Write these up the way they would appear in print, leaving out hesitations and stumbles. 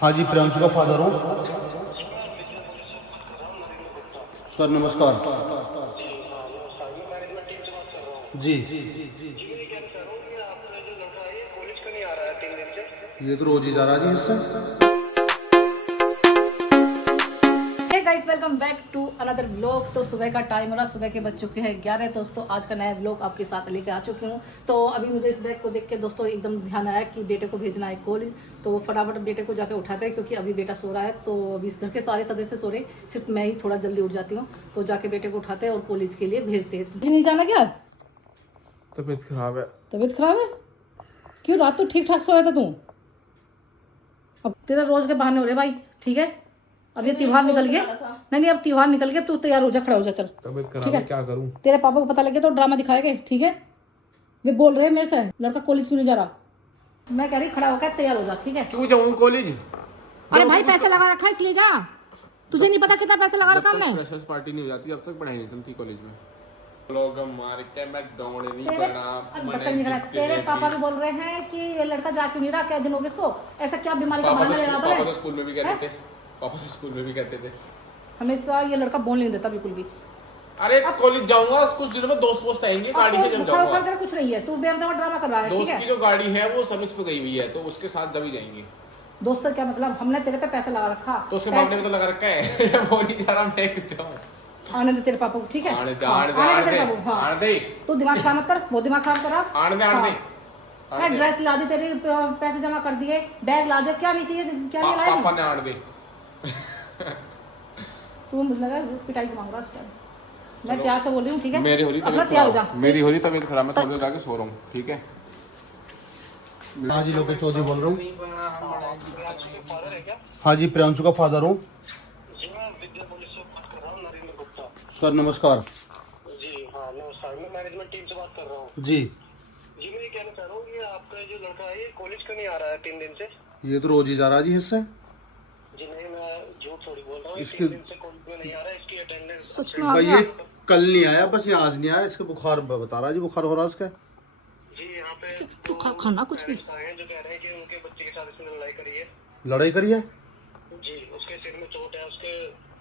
हाँ जी, प्रियांशु का फादर हूँ सर। नमस्कार जी। ये तो रोज ही जा रहा है जी इससे। Hey guys, welcome back to another vlog. तो सुबह का टाइम हो रहा, सुबह के बज चुके हैं 11 दोस्तों। आज का नया व्लॉग आपके साथ लेके आ चुकी हूँ। तो अभी मुझे इस बैग को देख के दोस्तों एकदम ध्यान आया कि बेटे को भेजना है कॉलेज। तो फटाफट बेटे को जाके उठाते हैं क्योंकि अभी बेटा सो रहा है। तो अभी इस घर के सारे सदस्य सो रहे, सिर्फ मैं ही थोड़ा जल्दी उठ जाती हूँ। तो जाके बेटे को उठाते हैं और कॉलेज के लिए भेजते हैं। नहीं जाना क्या? तबीयत खराब है। तबीयत खराब है? क्यों? रात तो ठीक ठाक सोया था तू। अब तेरा रोज के बहाने हो रहे भाई, ठीक है? अब ये त्योहार निकल गया। नहीं, अब त्योहार निकल गया, तू तैयार हो जा, खड़ा हो जा, चल। तबीयत खराब है, क्या करूं? तेरे पापा को पता लगे तो ड्रामा दिखाएंगे, ठीक है? वे बोल रहे हैं मेरे से लड़का कॉलेज क्यों नहीं जा रहा। मैं कह रही खड़ा होकर तैयार हो जा, ठीक है? क्यों जाऊं कॉलेज? अरे भाई पैसे लगा रखा है इसलिए जा। तुझे नहीं पता कितना पैसे लगा रखा हमने। फ्रेशर्स पार्टी नहीं हो जाती अब तक पढ़ाई नहीं चलती कॉलेज में। लोग मार के मैं दौड़ नहीं तेरे पड़ा। तेरे पापा भी बोल रहे हैं कि ये लड़का जा क्यों नहीं रहा, क्या दिन हो गए इसको, ऐसा क्या बीमारी का बहाना ले रहा पापा तो स्कूल में भी कहते थे। पापा तो स्कूल में भी कहते थे हमेशा ये लड़का बोल नहीं देता बिल्कुल भी। अरे कॉलेज जाऊंगा कुछ दिनों में, दोस्त वोस्त आएंगे गाड़ी से जब जाऊंगा। कुछ नहीं है, तू बेमतलब ड्रामा कर रहा है, ठीक दोस्त है? की जो गाड़ी है वो सर्विस पे गई हुई है तो उसके साथ जब ही जाएंगे। दोस्त का क्या मतलब? हमने तेरे पे पैसे लगा रखा तो उसके मामले में तो लगा रखा है। वो नहीं जा रहा, मैं कुछ जाऊं। आने दे तेरे पापा को, ठीक है? आने दे, हाँ, आने दे, आने आने दे दे, तेरे पापा को, हाँ। आने दे। तू दिमाग खराब मत कर, वो दिमाग खराब करा। आने दे, आने दे। मैं ड्रेस ला दी तेरी, पैसे जमा कर दिए, बैग ला दे, क्या नहीं चाहिए, क्या नहीं लाया? पापा ने आने दे। तू मुझे लगा पिटाई को मांग रहा है। मैं प्यार से बोल रही हूँ, ठीक है? मेरी हो रही अपना तैयार हो जा। मेरी हो रही तबीयत खराब, मैं थोड़ी देर जाके सो रहा हूँ, ठीक है? हाँ जी, लोकेश चौधरी बोल रहा हूँ। हाँ जी, प्रियांशु का फादर हूँ सर। नमस्कार जी। हाँ नमस्कार, मैं मैनेजमेंट टीम से बात कर रहा हूँ। जी। जी मैं ये कहना चाह रहा हूँ कि आपका जो लड़का है ये कॉलेज क्यों नहीं आ रहा है 3 दिन से? ये तो रोज ही जा रहा है जी इससे। जी नहीं, मैं झूठ थोड़ी बोल रहा हूँ। इसके 3 दिन से कॉलेज में नहीं आ रहा है, इसकी अटेंडेंस सच में आ भाई गया? ये कल नहीं आया, बस ये आज नहीं आया। इसका बुखार बता रहा है जी, बुखार हो रहा है उसका। जी यहाँ पे तू खाना कुछ भी parents आए हैं जो कह रहे हैं कि उनके बच्चे के साथ इसने लड़ाई करी है। लड़ाई करी है जी उसके सिर में चोट है, उसके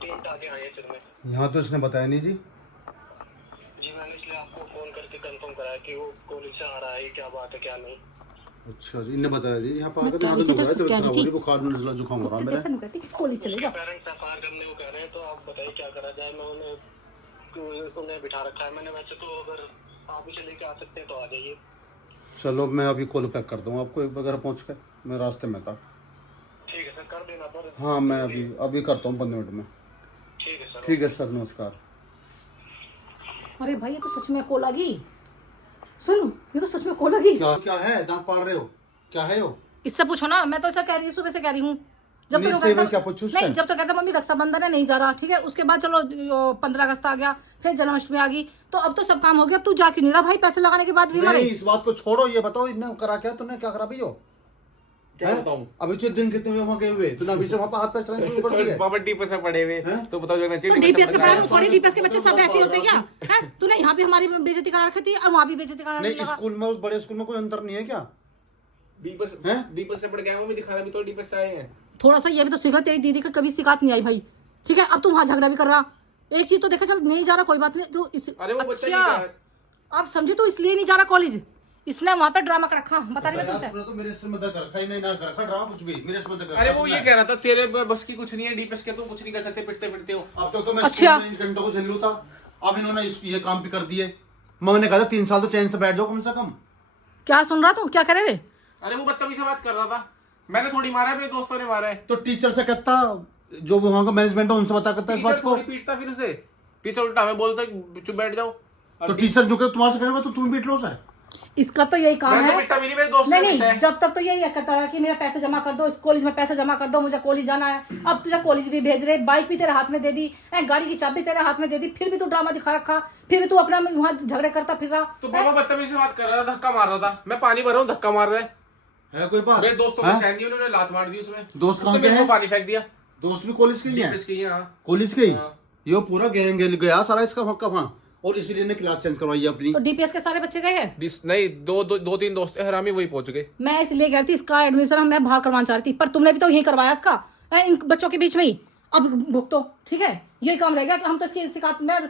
3 टाँके आए हैं सिर में। यहाँ तो इसने बताया नहीं जी। जी मैंने इसलिए आपको फोन करके कंफर्म कराया कि वो कॉलेज से आ रहा है, क्या बात है क्या नहीं। अच्छा जी, इन्हें बताया जी। यहाँ पर आकर क्या यहाँ तो क्या दुख रहा है, क्या तो बुखार में नजला जुकाम हो रहा है मेरा। कैसे नहीं कहती कॉलेज चले जा। पेरेंट्स एफआईआर करने को कह रहे हैं, तो आप बताइए क्या करा जाए। मैं उन्हें बिठा रखा है मैंने। वैसे तो अगर आप इसे लेके आ सकते हैं तो आ जाइए। चलो मैं अभी कॉल पैक कर दूँ आपको एक वगैरह पहुँच कर। मैं रास्ते में था। ठीक है सर, कर देना पर। हाँ मैं अभी करता हूँ 15 मिनट में। ठीक है सर। ठीक है सर, नमस्कार। अरे भाई ये तो सच में कॉल लगी। सुन, ये तो सच में कॉल लगी। क्या क्या है? दांत पाड़ रहे हो? क्या है वो? इससे पूछो ना, मैं तो ऐसा कह रही हूँ, सुबह से कह रही हूँ। जब नहीं, तो इससे मैं क्या पूछूं उससे? नहीं, जब तो कहता मम्मी रक्षाबंधन है नहीं जा रहा, ठीक है? उसके बाद चलो 15 अगस्त आ गया, फिर जन्माष्टमी आ गई, तो अब तो सब काम हो गया। अब तू जा क्यों नहीं रहा भाई? पैसे लगाने के बाद भी मरे। नहीं, इस बात को छोड़ो, ये बताओ इन्हें करा क्या? तूने क्या करा भी हो? क्या बताऊं? अभी तो दिन कितने हुए वहाँ गए हुए? तूने अभी से वहाँ पर हाथ पैर चलाने शुरू कर दिए? पापा डीपीएस में पड़े हुए तो बताओ जो तो डीपीएस के पढ़ा, थोड़ी डीपीएस के बच्चे सब ऐसे ही होते हैं क्या? हैं? तूने यहाँ भी हमारी बेइज्जती करा रखी थी और वहाँ भी बेइज्जती करा नहीं, रखी है। स्कूल में उस बड़े स्कूल में कोई अंतर नहीं है क्या? डीपीएस से पढ़ के आए, वो भी दिखा रहा, अभी तो डीपीएस से आए हैं। थोड़ा सा ये भी तो सीखा, तेरी दीदी का कभी शिकायत नहीं आई भाई, ठीक है? अब तू वहाँ झगड़ा भी कर रहा। एक चीज तो देखा, चल नहीं जा रहा कोई बात नहीं, तू अरे वो बच्चा नहीं अच्छा जा रहा। अब समझी, तू इसलिए नहीं जा रहा कॉलेज, इसने वहाँ पे ड्रामा कर रखा। बता रही मैं तुझसे। तूने तो मेरे सिर में दर्द कर रखा ही नहीं, ना कर रखा ड्रामा कुछ भी मेरे सिर में दर्द कर अरे रखा वो ये तुमने। कह रहा था तेरे बस की कुछ नहीं है, डीपीएस के तुम कुछ नहीं कर सकते, पिटते पिटते हो। अब तो मैं अच्छा। स्कूल में इन घंटों को झेलू था। अब इन्होंने ये काम भी कर दिए। मैंने कहा था 3 साल तो चैन से बैठ जाओ कम से कम। क्या सुन रहा तू? क्या करे वे? अरे वो बदतमीजी से बात कर रहा था, मैंने थोड़ी मारा है, मेरे दोस्तों ने मारा है। तो टीचर से कहता, जो वहाँ का मैनेजमेंट है उनसे बता करता इस बात को। थोड़ी पीटता फिर उसे, पीछे उल्टा हमें बोलता चुप बैठ जाओ। तो टीचर जो तुम्हारे से करेगा तो तुम पीट लो उसे। इसका तो यही काम है। पिटता भी नहीं, मेरे दोस्त नहीं ने नहीं, पिटा है। जब तक तो यही कहता रहा कि मेरा पैसे जमा कर दो, इस कॉलेज में पैसे जमा कर दो, मुझे कॉलेज जाना है। अब तुझे कॉलेज भी भेज रहे, बाइक भी तेरे हाथ में दे दी, गाड़ी की चाबी तेरे हाथ में दे दी, फिर भी तू ड्रामा दिखा रखा, फिर भी तू अपना वहाँ झगड़े करता फिर रहा। तो पापा बदतमीजी से बात कर रहा था, धक्का मार रहा था, मैं पानी भर रहा हूँ, धक्का मार रहा है। कोई बात? मेरे दोस्तों को सहन नहीं, उन्होंने लात मार दी उसमें। दोस्त कहाँ उसने के मेरे हैं? को पानी फेंक दिया। दोस्त भी कॉलेज के ही हैं? डीपीएस की, हाँ। कॉलेज के ही? हाँ। ये पूरा गैंग गया सारा इसका वहाँ। और इसीलिए ने क्लास चेंज करवाई है अपनी। तो डीपीएस के सारे बच्चे गए हैं? नहीं, दो तीन दोस्त थे हरामी, वही पहुंच गए। मैं इसलिए गई थी, इसका एडमिशन मैं बाहर करवाना चाह रही थी, पर तुमने भी तो यही करवाया इसका, इन बच्चों के बीच में ही। अब भुगतो, ठीक है, यही काम रहेगा कि हम तो इसकी शिकायत में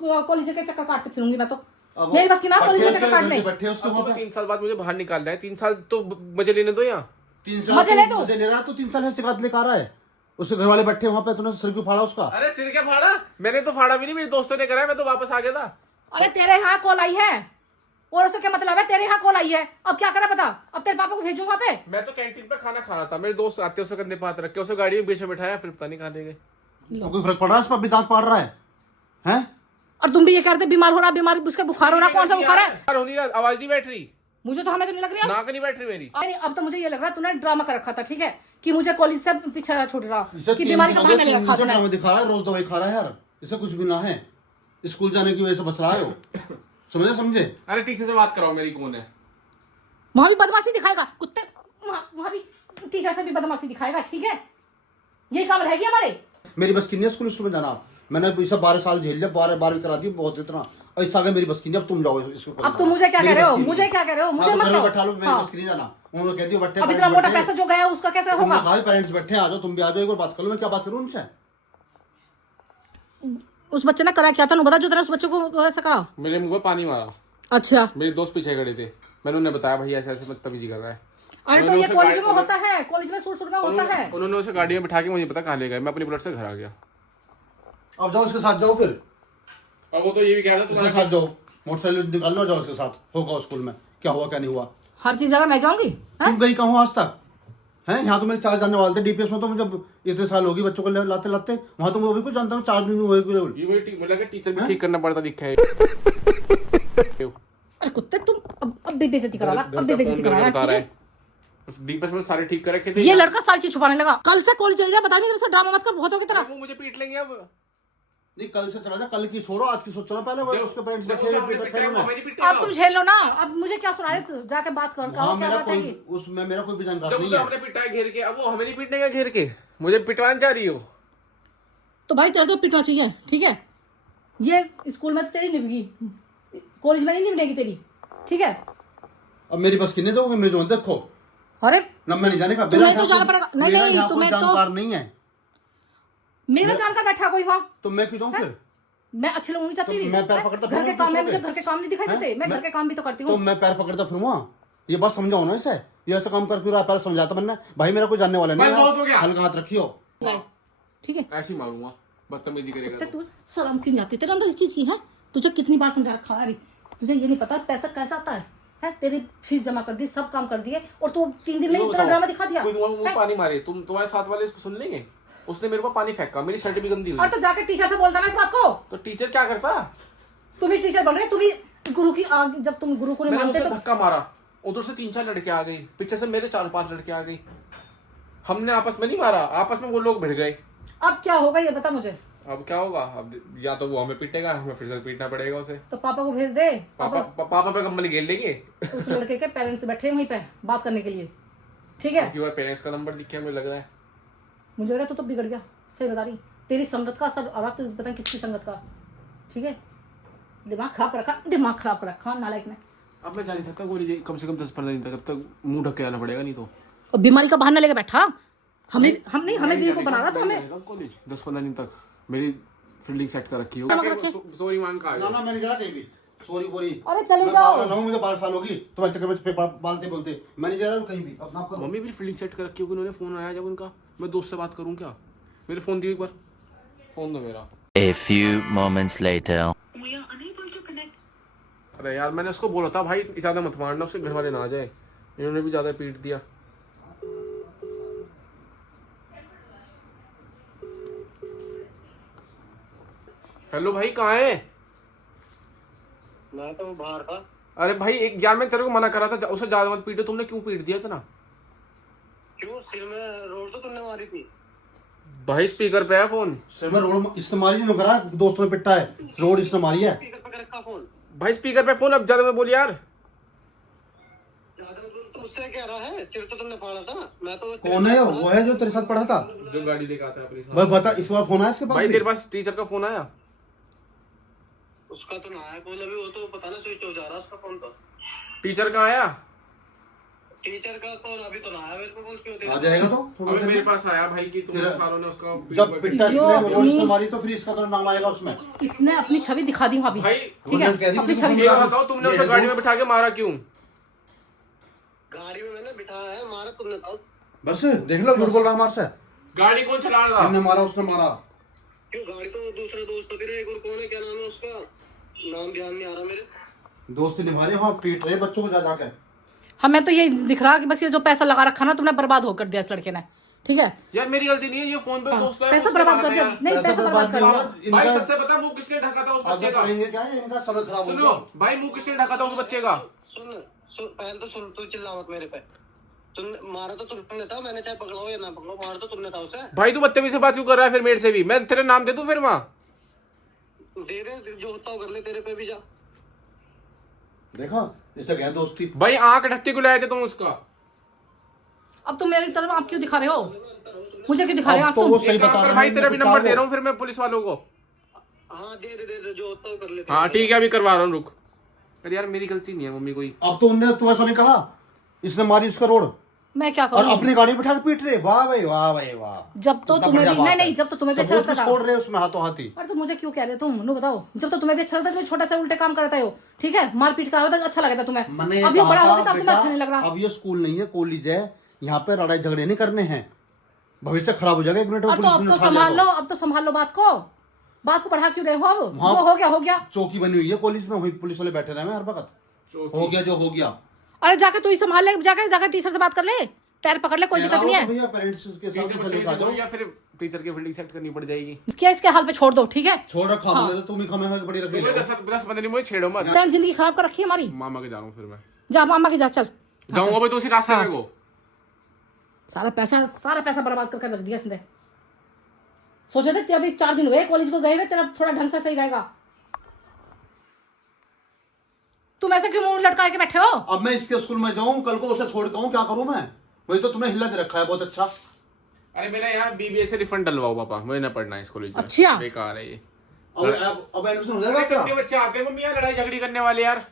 कॉलेज के चक्कर काटते फिरूंगी मैं तो। मेरी बस की ना कॉलेज के चक्कर काटने। बैठे उसके वहाँ पे 3 साल बाद मुझे बाहर निकालना है, 3 साल तो मजे लेने दो। यहाँ 3 साल मजे ले दो। मजे ले रहा है तो 3 साल है शिकायत लेकर आ रहा है। उसके घर वाले बैठे वहाँ पे, तूने सिर क्यों फाड़ा उसका? अरे सिर क्या फाड़ा, मैंने तो फाड़ा भी नहीं, मेरे दोस्तों ने कराया, मैं तो वापस आ गया था। अरे तेरे यहाँ कॉल आई है और उसका क्या मतलब है? तेरे यहाँ कॉल आई है, अब क्या करे बता? अब तेरे पापा को भेजूं वहाँ पे? मैं तो कैंटीन पे खाना खा रहा था, मेरे दोस्त आते उसे कंधे पे हाथ रख के उसे गाड़ी में बीच में बैठाया, फिर पता नहीं कहाँ ले गए। तो कोई फर्क पड़ रहा है? इस पर भी दांत पाड़ रहा है हैं? और तुम भी ये कहते बीमार हो रहा, बीमार उसका बुखार हो रहा, कौन सा बुखार है? हो नहीं रहा, आवाज नहीं बैठ रही, मुझे तो हमें तो नहीं लग रही। नाक नहीं बैठ रही मेरी। नहीं, अब तो मुझे ये लग रहा है तूने ड्रामा कर रखा था, ठीक है, कि मुझे कॉलेज से पीछे छूट रहा, कि बीमारी का बहाना ले रखा तूने। दिखा रहा है, रोज दवाई खा रहा है यार, इसे कुछ भी ना है, स्कूल जाने की वजह से बच रहा है वो। समझे? अरे ठीक से बात कराओ, मेरी कौन है? वहां भी बदमाशी दिखाएगा कुत्ते, वहां भी टीचर से भी बदमाशी दिखाएगा, ठीक है, ये काम रहेगी हमारे। मेरी बस की नहीं है स्कूल में जाना। मैंने इसे 12 साल झेल लिया, 12 करा दी बहुत इतना, और इस आगे मेरी बस की नहीं। अब तुम जाओ इसको। अब तुम मुझे क्या कह रहे हो? मुझे क्या कह रहे हो? मुझे मत कहो। बैठा लो, मेरी बस की नहीं जाना। उन्होंने कह दिया बैठे, अब इतना मोटा पैसा जो गया उसका कैसे होगा? पेरेंट्स बैठे, आ जाओ, तुम भी आ जाओ, एक बार बात कर लो। मैं क्या बात करूं उनसे? उस बच्चे ने करा क्या था? बता, जो तेरा उस बच्चे को ऐसा करा। मेरे मुंह में पानी मारा। अच्छा, मेरे दोस्त पीछे खड़े थे, मैंने उन्हें बताया भैया ऐसे ऐसे बदतमीजी कर रहा है। अरे तो ये कॉलेज में होता है, कॉलेज में सुर का होता है। उन्होंने उसे गाड़ी में बिठा के मुझे पता कहाँ ले गए, मैं अपनी बुलेट से घर आ गया। अब जाओ उसके साथ जाओ फिर। और वो तो ये भी कह रहा था उसके तुम्हारे साथ जाओ, मोटरसाइकिल निकाल लो, जाओ उसके साथ, होगा स्कूल में क्या हुआ क्या नहीं हुआ। हर चीज जगह मैं जाऊंगी। तुम गई कहूँ आज तक हैं? यहाँ तो मेरे 4 जानने वाले थे डीपीएस में, तो मुझे इतने साल होगी बच्चों को लाते लाते। वहाँ तो मैं भी कुछ जानता हूँ, 4 दिन में ये मुझे टीचर भी ठीक करना पड़ता दिखा है। अरे कुत्ते, तुम अब भी बेइज्जती करा रहा, अब भी बेइज्जती करा रहा, ठीक है? डीपीएस में सारे ठीक कर रखे थे। ये लड़का सारी चीज छुपाने लगा। कल से कॉलेज चले जा, बता नहीं, तेरे से ड्रामा मत कर, बहुत हो गया तेरा। वो मुझे पीट लेंगे अब। नहीं, कल से चला जा, कल की छोड़ो, आज की सोचो ना पहले। वो उसके पेरेंट्स बैठे अब तुम झेल लो ना, अब मुझे क्या सुना रहे? जाके बात कर, हाँ, क्या बात है ये? उसमें मेरा कोई भी जानकार जब नहीं उसे है। हमने पिटाया घेर के, अब वो हमें नहीं पीटने का घेर के, मुझे पिटवाने जा रही हो। तो भाई तेरे तो पिटना चाहिए, ठीक है? ये स्कूल में तो तेरी निभगी, कॉलेज में नहीं निभनेगी तेरी, ठीक है? अब मेरी बस की नहीं दोगे, मेरे जो देखो। अरे न मैं नहीं जाने का, तुम्हें तो जाना पड़ेगा। नहीं नहीं, तुम्हें तो जानकार नहीं है, मेरा जानकार बैठा कोई वहाँ। तो मैं क्यों जाऊँ फिर? मैं अच्छे लोगों नहीं चाहती। तो मैं पैर पकड़ता घर के फिरूं काम में, दूसरों मुझे घर के काम नहीं दिखाई देते, मैं घर के काम भी तो करती तो हूँ। मैं पैर पकड़ता फिर वहाँ? ये बात समझाओ ना इसे, ये ऐसा काम कर क्यों रहा है? पहले समझाता बनना, भाई मेरा कोई जानने वाला नहीं बस बहुत हो गया। है, हल्का हाथ रखियो। नहीं, ठीक है? ऐसे ही मारूंगा, बदतमीजी करेगा तो। तू शर्म क्यों नहीं आती तेरे अंदर इस चीज की है? तुझे कितनी बार समझा रखा है, अभी तुझे ये नहीं पता पैसा कैसा आता है? तेरी फीस जमा कर दी, सब काम कर दिए, और तू 3 दिन में इतना ड्रामा दिखा दिया। कोई पानी मारे, तुम्हारे साथ वाले इसको सुन लेंगे? उसने मेरे को पानी फेंका, मेरी शर्ट भी गंदी और हुई। तो जाके टीचर से बोलता ना इस बात को। तो टीचर क्या करता? तुम ही टीचर बन रहे, तुम ही गुरु की आग, जब तुम गुरु को नहीं मैंने मानते उसे तो। धक्का मारा, उधर से 3-4 लड़के आ गई, पीछे से मेरे 4-5 लड़के आ गई। हमने आपस में नहीं मारा, आपस में वो लोग भिड़ गए। अब क्या होगा ये बता मुझे। अब क्या होगा? अब या तो वो हमें पीटेगा, हमें फिर से पीटना पड़ेगा उसे। तो पापा को भेज दे। पापा पे कंबल घेर लेंगे। उस लड़के के पेरेंट्स बैठे हैं वहीं पे बात करने के लिए, ठीक है? पेरेंट्स का नंबर दिख गया, मुझे लग रहा है। मुझे लगा तू तो बिगड़ गया, सही बता रही। तेरी संगत का असर अब तो पता किसकी संगत का, ठीक है? दिमाग खराब कर रखा नालायक ने। अब मैं जा नहीं सकता कॉलेज, कम से कम 10-15 दिन तक, अब तक मुंह ढक के आना पड़ेगा, नहीं तो। और बीमारी का बहाना लेके बैठा, हमें भी को बना रहा, तो हमें कॉलेज 10-15 दिन तक मेरी फील्डिंग सेट कर रखी हो। सॉरी मांग का ना मैं नहीं जा रहा कहीं भी, सॉरी बोरी। अरे चले जाओ ना, मुझे 12 साल होगी तो चक्कर में बालते बोलते, मैं नहीं जा रहा हूँ कहीं भी। अपना आपका मम्मी भी फील्डिंग सेट कर रखी होगी, उन्होंने फोन आया जब उनका, मैं दोस्त से बात करूं क्या? मेरे फोन दियो एक बार, फोन दो मेरा। A few moments later. अरे यार मैंने उसको बोला था भाई ज्यादा मत मारना, उसके घर वाले ना आ जाए, इन्होंने भी ज्यादा पीट दिया। हेलो भाई, कहाँ है? मैं तो बाहर था। अरे भाई एक यार, मैं तेरे को मना करा था उसे ज्यादा मत पीटो, तुमने क्यों पीट दिया इतना? क्यों? सिर में रोड तो तुमने मारी थी। भाई स्पीकर पे है फोन। सर मैं रोड इस्तेमाल ही नहीं करा, दोस्तों ने पिटा है, रोड इसने मारी है। स्पीकर पे रखा फोन। भाई स्पीकर पे फोन, अब ज्यादा मत बोल यार। ज्यादा तो मुझसे क्या रहा है? सिर तो तुमने फाड़ा था। मैं तो कौन है वो? है जो तेरे साथ पढ़ा था, जो गाड़ी लेकर आता है अपने साथ। बस बता, इस बार फोन आया इसके पास भाई भी? तेरे पास टीचर का फोन आया? उसका तो ना आया कॉल अभी, वो तो पता ना स्विच हो जा रहा उसका फोन तो। टीचर का आया? टीचर का कॉल अभी तो ना आया मेरे को, कॉल क्यों दे आ जाएगा तो अबे मेरे पास आया भाई कि तुम्हारे तेरा- सालों ने उसका जब पिटा जो इसने अपनी- और इसने मारी तो फिर इसका तो नाम आएगा उसमें। इसने अपनी छवि दिखा दी भाभी, भाई ठीक है, उन्होंने कह दी अपनी मुझे छवि फोन ये दिखा दी। बताओ तुमने ये उसे है गाड़ी में दोस्त। बिठा के मारा क्यों? गाड़ी में मैंने बिठाया है, मारा तुमने था। बस देख लो झूठ बोल रहा हमारे से। गाड़ी कौन चला रहा इनने था? मारा उसने मारा। क्यों गाड़ी तो दूसरा दोस्त था तेरा, एक और कौन है, क्या नाम है उसका, नाम ध्यान नहीं आ रहा मेरे। दोस्ती निभा रहे, वहाँ पीट रहे बच्चों को जा जाके। हमें तो ये दिख रहा कि बस ये जो पैसा लगा रखा ना तुमने बर्बाद होकर दिया इस लड़के ने, ठीक है। यार मेरी गलती नहीं है, ये फोन पे दोस्त है, पैसा उसने बर्बाद मारा कर था दिया, यार। नहीं पैसा बर्बाद कर नहीं दिया। होगा, भाई इनका सबसे पता मुंह किसने ढका था उस बच्चे आगे का? पढ़ेंगे क्या है, इनका समय खराब हो सुनो गया। भाई, मुंह किसने ढका था उस बच्चे का? सुन पहले तो सुन, तू चिल्ला मत मेरे पे। तुमने मारा तो तुमने था, मैंने चाहे पकड़ो या ना पकड़ो, मारा तो तुमने था उसे। भाई तू बदतमीजी से बात क्यों कर रहा है फिर मेरे से भी? मैं तेरे नाम दे दूं फिर वहाँ? दे रहे जो होता हो कर ले, तेरे पे भी जा। देखा इससे क्या दोस्ती। भाई आंख ढक के क्यों लाए थे तुम उसका? अब तुम मेरी तरफ आप क्यों दिखा रहे हो, मुझे क्यों दिखा रहे हो अब आप तो तुम? वो सही एक काम बता कर रहे भाई, हैं, तेरा भी इनको नंबर दे पिटाओ। रहा हूँ फिर मैं पुलिस वालों को। हाँ दे जो होता हो कर ले। हाँ ठीक है, अभी करवा रहा हूँ, रुक। अरे यार मेरी गलती नहीं है मम्मी कोई। अब तो उनने तुम्हें ऐसा नहीं कहा, इसने मारी उसका रोड मैं क्या और करूं? अपनी गाड़ी में बिठा के पीट रहे। वाह भाई वाह भाई वाह। जब तो कितना तुम्हें बढ़िया भी बात नहीं है। नहीं, जब तो तुम्हें भी अच्छा सबूत लगता भी था। छोड़ रहे उसमें हाथों हाथी। अरे तो मुझे क्यों कह रहे हो तुम? नो बताओ, जब तो तुम्हें भी अच्छा लगता है, तुम्हें छोटा सा उल्टे काम करता हो, ठीक है, मारपीट का होता अच्छा लगता तुम्हें। मैंने अब ये कहा बड़ा हो था, गया तो अब तुम्हें अच्छा नहीं लग बेटा, रहा। अब ये स्कूल नहीं है, कॉलेज है, यहाँ पे लड़ाई झगड़े नहीं करने हैं, भविष्य खराब हो जाएगा। एक मिनट में अब तो पुलिस अब ने तो उठा लिया संभाल लो, अब तो संभाल लो बात को बढ़ा क्यों रहे हो? अब वहाँ- जो हो गया हो गया। चौकी बनी हुई है कॉलेज में, वही पुलिस वाले बैठे रहे हैं हर वक्त। हो गया जो हो गया। अरे जाकर तू ही संभाल ले, जाकर टीचर से बात कर ले, पैर पकड़ ले, कोई दिक्कत नहीं है। भैया पेरेंट्स के साथ टीचर चले जाओ। या फिर टीचर की फील्डिंग सेट करनी पड़ जाएगी। क्या इसके हाल पे छोड़ दो, ठीक है। छोड़ रखा बोले तो तुम ही खमे बड़ी रख मुझे ली। 10-15 मुझे छेड़ो मत। तैन जिंदगी खराब कर रखी है हमारी। मामा के जा रहा हूँ फिर मैं। जा मामा के जा, चल। जाऊंगा भाई तो उसी रास्ते में को। सारा पैसा बर्बाद करके रख दिया इसने। सोचे थे अभी 4 दिन हुए कॉलेज को गए हुए, तेरा थोड़ा ढंग से सही रहेगा। तुम ऐसे क्यों मुंह लटका के बैठे हो? अब मैं इसके स्कूल में जाऊं, कल को उसे छोड़ के आऊं, क्या करूं मैं? वही तो तुम्हें हिला के रखा है बहुत अच्छा। अरे मेरा यहाँ बीबीए से रिफंड डलवाओ पापा, मुझे ना पढ़ना है इस कॉलेज में। अच्छा। बेकार है ये। अब एडमिशन हो जाएगा क्या? कितने बच्चे आते हैं मम्मी यहाँ लड़ाई झगड़ी करने वाले यार?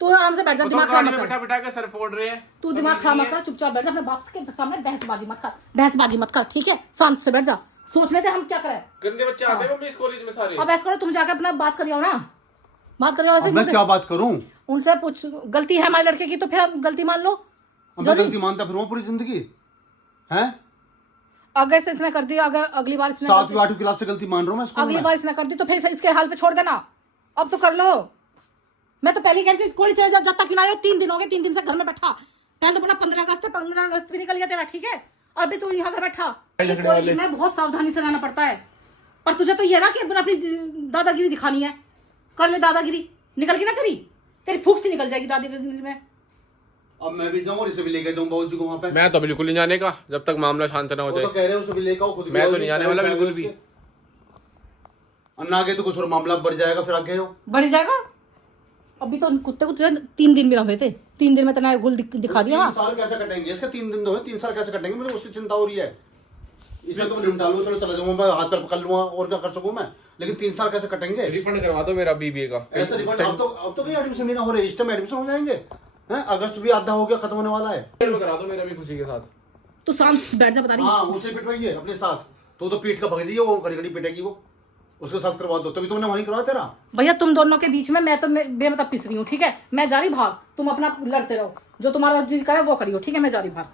तू आराम से बैठ जा, वो तो दिमाग खराब गाड़ी मत में कर। बिठा के सर फोड़ रहे हैं। तू दिमाग खराब मत कर, चुपचाप बैठ जा, अपने बाप के सामने बहसबाजी मत कर, ठीक है। शांत से बैठ जा, सोच लेते हम क्या करें। गंदे बच्चे आते हैं मम्मी इस कॉलेज में सारे। अब ऐसा करो, तुम जाकर अपना बात करियो ना, बात करियो ऐसे। अब मैं क्या बात करूं? उनसे पूछ, गलती है हमारे लड़के की तो फिर हम गलती मान लो। अब मैं गलती मानता फिर वो पूरी जिंदगी है। अगर से इसने कर दी, अगर अगली बार इसने 7वीं 8वीं क्लास से गलती मान रहा हूं मैं स्कूल अगली में। बार इसने कर दी तो फिर इसके हाल पे छोड़ देना। अब तो कर लो। मैं तो पहले कहती कोई चले जा, जब तक ना आए 3 दिन हो गए, 3 दिन से घर में बैठा। पहले तो अपना 15 अगस्त भी निकल गया तेरा, ठीक है। और अभी तू यहाँ घर बैठा। कॉलेज में बहुत सावधानी से रहना पड़ता है। पर तुझे तो ये ना कि अपनी दादागिरी दिखानी है, कर ले दादागिरी, निकल के ना करी, तेरी फूक से निकल जाएगी दादागिरी में। अब मैं भी जाऊं और इसे भी लेके जाऊं बाबूजी को वहां पे। मैं तो बिल्कुल नहीं जाने का जब तक मामला शांत ना हो वो जाए। तो कह रहे हैं उसे भी लेके आओ, खुद भी मैं आओ, तो नहीं जाने वाला बिल्कुल भी। और ना आगे तो कुछ और मामला बढ़ जाएगा, फिर आगे हो। बढ़ जाएगा। अभी तो कुत्ते को 3 दिन भी ना हुए थे, 3 दिन में तेना गुल दिखा दिया। 3 साल कैसे कटेंगे इसके? 3 दिन तो है, 3 साल कैसे कटेंगे? मुझे उसकी चिंता हो रही है। इसे तो निपटा लो, चलो चला जाऊंगा मैं, हाथ पैर पकड़ लूंगा और क्या कर सकूं मैं, लेकिन 3 साल कैसे कटेंगे? रिफंड करवा दो मेरा बीबीए का। ऐसे रिफंड अब तो कहीं एडमिशन नहीं ना हो रहे, इस टाइम एडमिशन हो जाएंगे हैं? अगस्त भी आधा हो गया, खत्म होने वाला है। करा दो मेरा भी खुशी के साथ। तू शांत बैठ जा, बता रही। हाँ उसे पिटवाइए अपने साथ, तो पीठ का भगजी है वो, घड़ी घड़ी पिटेगी वो, उसके साथ करवा दो। तभी तुमने वहीं करवा तेरा। भैया तुम दोनों के बीच में मैं तो बेमतलब पिस रही हूँ, ठीक है। मैं जा रही बाहर, तुम अपना लड़ते रहो, जो तुम्हारा जी करे वो करियो, ठीक है। मैं जा रही बाहर।